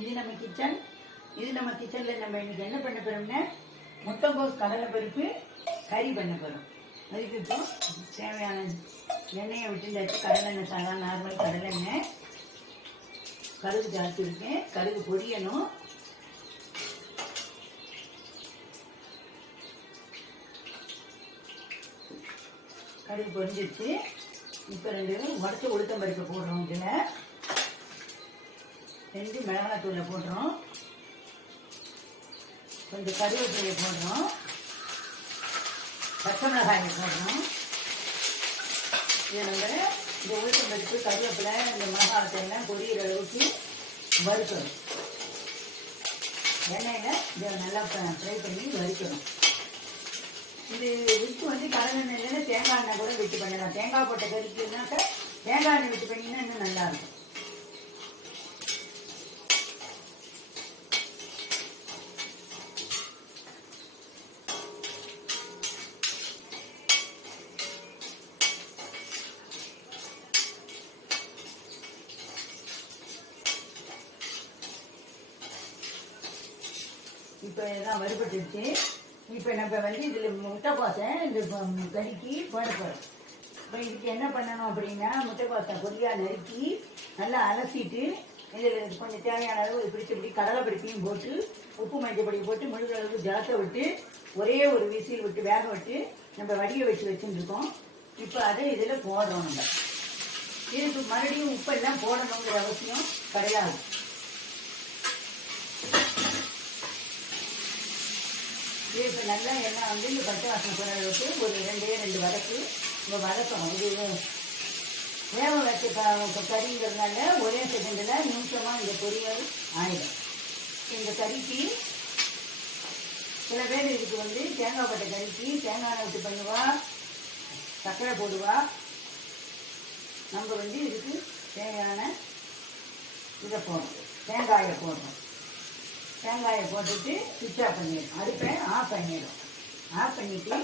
இது நம்ம கிச்சன். இது நம்ம கிச்சன்ல நம்ம இன்னைக்கு என்ன பண்ண போறோம்னா முட்டைகோஸ் கடலை பருப்பு கறி பண்ண போறோம். அதுக்கு இப்போ தேவையான எண்ணெயை விட்டு கடலை எண்ணெய் சாதம் நார்மல் கடலை எண்ணெய் கடுகு ஜாஸ்திருக்கேன். கடுகு பொரியணும். கடுகு பொரிஞ்சிச்சு. இப்போ 2 உடச்சி உளுத்தம் பருப்பு போடுறோம். இதில் 2 மிளகாத்தூளை போடுறோம். கொஞ்சம் கருவேப்பிலையை போடுறோம். பச்சை மிளகாயை போடுறோம். இதை நம்ம இந்த உளுத்தம் பருப்பு கருவேப்பிலை இந்த மிளகாயத்தையெல்லாம் பொரியிற அளவுக்கு வறுக்கணும். எண்ணெயில் இதை நல்லா ஃப்ரை பண்ணி வறுக்கணும். இது விட்டு கடலை எண்ணெயில தேங்காய் எண்ணெய் கூட விட்டு பண்ணலாம். தேங்காய் போட்ட கறிக்குனாக்க தேங்காய் எண்ணெய் விட்டு பண்ணிங்கன்னா இன்னும் நல்லா இருக்கும். இப்போ இதெல்லாம் வறுபட்டுருச்சு. இப்போ நம்ம இதில் முட்டைக்கோசை இந்த கறிக்கு போட போகிறோம். இப்போ இதுக்கு என்ன பண்ணணும் அப்படின்னா முட்டைக்கோசை பொடியாக நறுக்கி நல்லா அலசிட்டு இதில் கொஞ்சம் தேவையான அளவு பிடிச்சபடி கடலை பருப்பையும் போட்டு உப்பு மஞ்சள் பொடி போட்டு முழுகிற அளவுக்கு ஜலத்தை விட்டு ஒரே ஒரு விசில் விட்டு வேக விட்டு நம்ம வடிய வச்சுருக்கோம். இப்போ அதை இதில் போடுறோம். நம்ம இதுக்கு மறுபடியும் உப்பெல்லாம் போடணுங்கிற அவசியம் கிடையாது. இப்போ நல்லா எண்ணெய் இந்த பச்சை வாசனை போகிற அளவுக்கு ஒரு 2 வதக்கு நம்ம வதக்கணும். இது வேக வச்ச கறிங்கிறதுனால ஒரே செகண்டில் நிமிஷமாக இந்த பொரியல் ஆயிடும். இந்த கறிக்கு சில பேர் இதுக்கு தேங்காய் பட்ட கறிக்கு தேங்காய் எண்ணெய் விட்டு பண்ணுவா, சர்க்கரை போடுவா. நம்ம இதுக்கு தேவையான இதை போடுறோம். தேங்காயை போடுறோம். தேங்காயை போட்டுட்டு சுவிட்ச் ஆஃப் பண்ணிடும். அடுப்பை ஆஃப் பண்ணிடும். ஆஃப் பண்ணிவிட்டு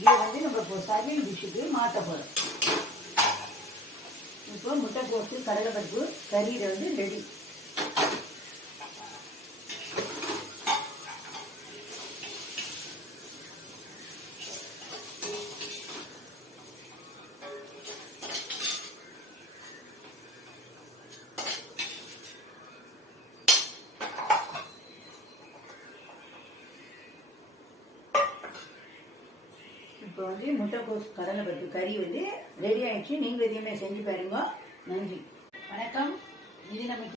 இதை நம்ம இப்போ சர்விங் டிஷ்ஷுக்கு மாற்ற போகிறோம். இப்போ முட்டைக்கோசு கடலைப்பருப்பு கறியில் ரெடி. இப்போ முட்டைக்கோஸ் கடலை பருப்பு கறி ரெடி ஆயிடுச்சு. நீங்களும் இதையுமே செஞ்சு பாருங்க. நன்றி, வணக்கம். இது நம்ம